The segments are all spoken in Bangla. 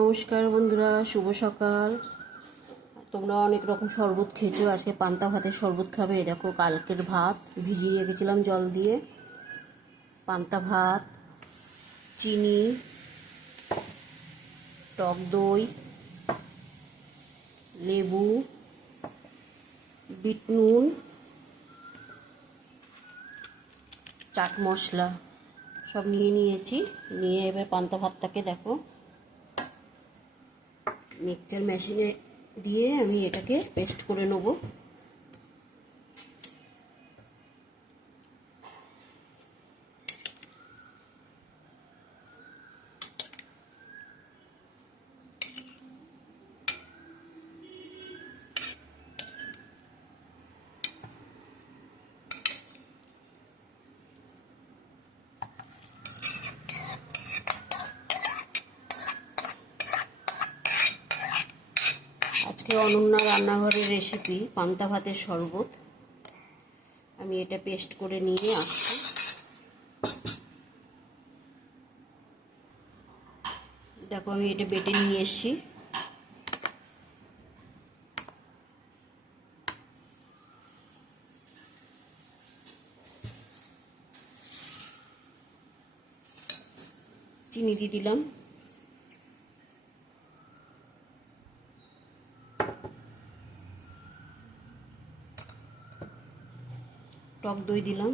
নমস্কার বন্ধুরা, শুভ সকাল। তোমরা অনেক রকম শরবত খেয়েছো, আজকে পান্তা ভাতের শরবত খাবে। এই দেখো, কালকের ভাত ভিজিয়ে রেখেছিলাম জল দিয়ে। পান্তা ভাত, চিনি, টক দই, লেবু, বিট নুন, চাট মশলা সব নিয়েছি। নিয়ে এবার পান্তা ভাতটাকে দেখো মিক্সচার মেশিনে দিয়ে আমি এটাকে পেস্ট করে নেব। আজকে অনন্যা রান্নাঘরের রেসিপি পান্তা ভাতের শরবত। আমি এটা পেস্ট করে নিয়ে আসছি। দেখো, আমি এটা বেটে নিয়ে এসেছি। চিনি দিয়ে দিলাম, টক দই দিলাম,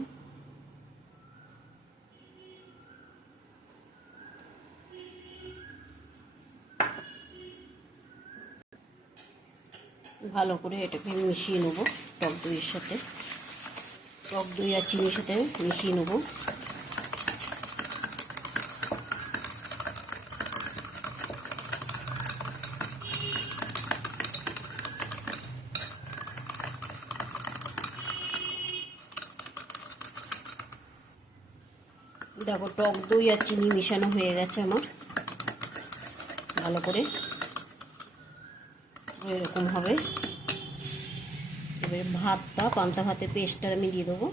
ভালো করে এটাকে মিশিয়ে নেবো টক দইয়ের সাথে। টক দই আর চিনির সাথে মিশিয়ে নেবো। দেখো, টক দই আর চিনি মিশানো হয়ে গেছে আমার ভালো করে। এরকম হবে। এবার ভাতটা, পান্তা ভাতের পেস্টটা আমি দিয়ে দেবো।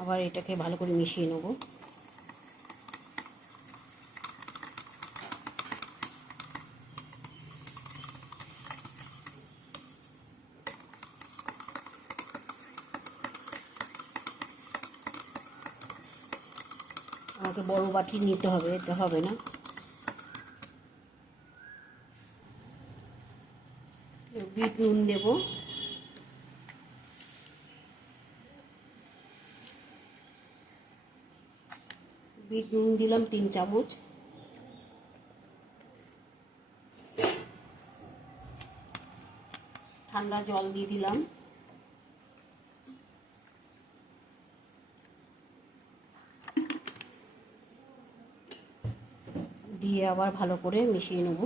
আবার এটাকে ভালো করে মিশিয়ে নেবো। আমাকে বড় বাটি নিতে হবে, এটা হবে না। বিট নুন দেবো, বিট নুন দিলাম 3 চামচ। ঠান্ডা জল দিয়ে দিলাম। দিয়ে আবার ভালো করে মিশিয়ে নেব।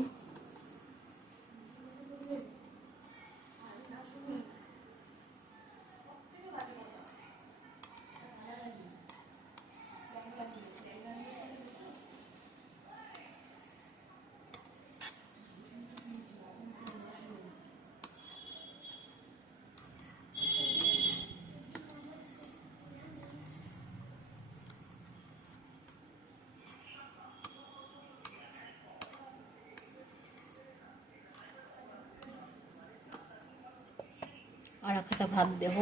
আর একটা ভাত দেব,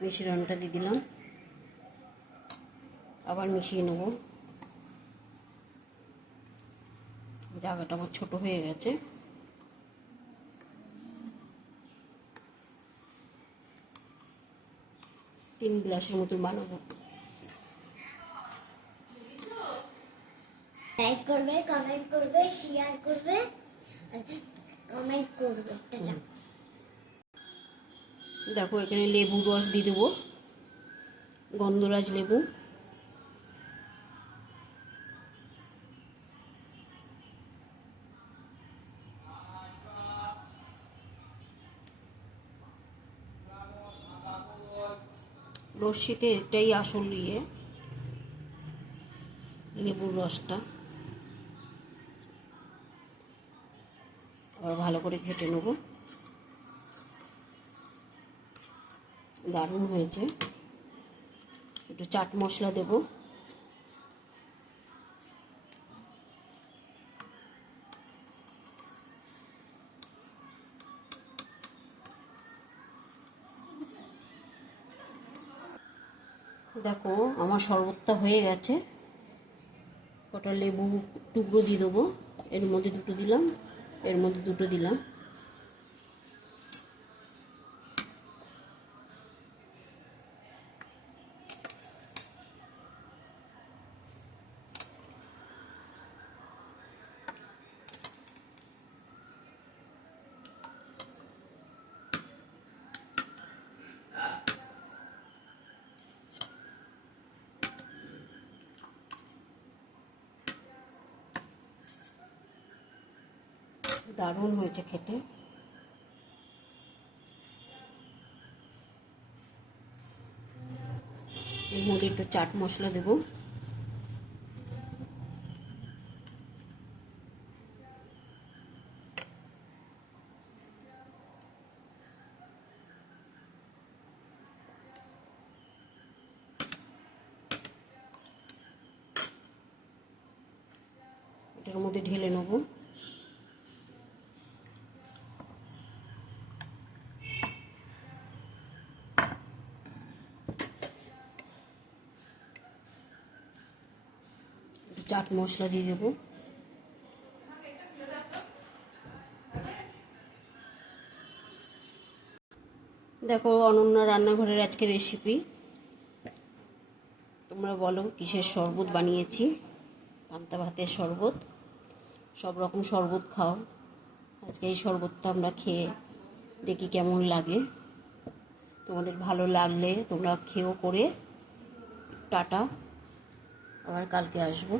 মিশ্রণটা দিয়ে দিলাম। আবার মিশিয়ে নেব। জায়গাটা আমার ছোট হয়ে গেছে। তিন গ্লাসের মতো বানাবো। লাইক করবে, কমেন্ট করবে, শেয়ার করবে, কমেন্ট করবে। দেখো, এখানে লেবু রস দিয়ে দেবো, গন্ধরাজ লেবু। লস্যিতে এটাই আসল লেবুর রসটা। আবার ভালো করে ঘেটে নেব। দারুণ হয়েছে। একটু চাট মশলা দেবো। দেখো আমার শরবতটা হয়ে গেছে। কটা লেবু টুকরো দিয়ে দেবো। এর মধ্যে দুটো দিলাম, এর মধ্যে দুটো দিলাম। দারুণ হয়েছে খেতে। এর মধ্যে একটু চাট মশলা দেবো। এটার মধ্যে ঢেলে নেবো। চাট মশলা দিয়ে দেবো। দেখো অনন্যা রান্নাঘরের আজকে রেসিপি। তোমরা বলো কিসের শরবত বানিয়েছি। পান্তা ভাতের শরবত। সব রকম শরবত খাও, আজকে এই শরবতটা আমরা খেয়ে দেখি কেমন লাগে। তোমাদের ভালো লাগলে তোমরা খেয়েও করে। টাটা, আবার কালকে আসবো।